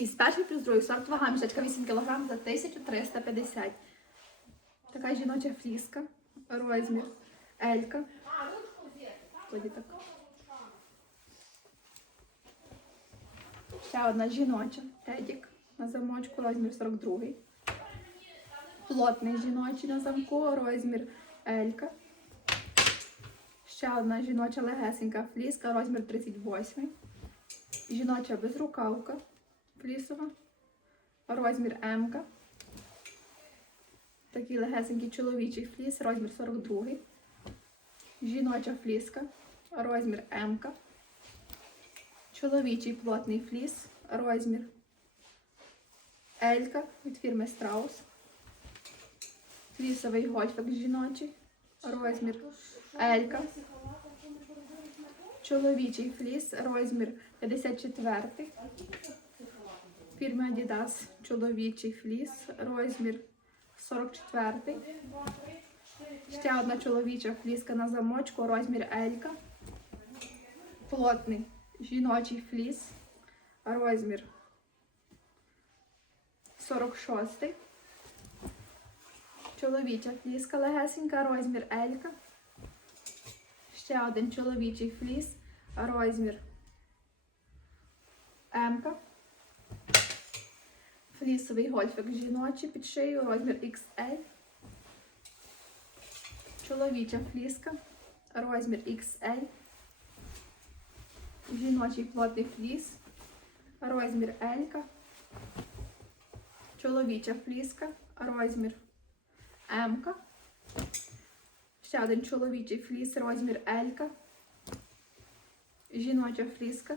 Фліс, перший плюс другий сорт вага, мішечка 8 кг за 1350. Така жіноча фліска, розмір Елька. Ще одна жіноча, тедік на замочку, розмір 42. Плотний жіночий на замку, розмір Елька. Ще одна жіноча легесенька фліска, розмір 38. Жіноча безрукавка флісова, розмір М. Такий легесенький чоловічий фліс, розмір 42. Жіноча фліска, розмір М. Чоловічий плотний фліс, розмір Елька від фірми Страус. Флісовий гольфик жіночий, розмір Елька. Чоловічий фліс, розмір 54. Фірма Adidas чоловічий фліс, розмір 44. Ще одна чоловіча фліска на замочку, розмір Елька. Плотний жіночий фліс, розмір 46. Чоловіча фліска легесенька, розмір Елька. Ще один чоловічий фліс, розмір М. Флісовий гольфик жіночий під шию, розмір XL. Чоловіча фліска, розмір XL. Жіночий плотний фліс, розмір L. Чоловіча фліска, розмір М. Ще один чоловічий фліс, розмір L. Жіноча фліска,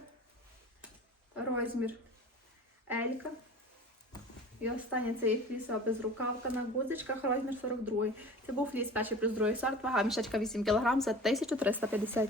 розмір L. І останнє це є флісова безрукавка на гудзичках, розмір 42. Це був фліс перший плюс другий сорт, вага мішечка 8 кг за 1350.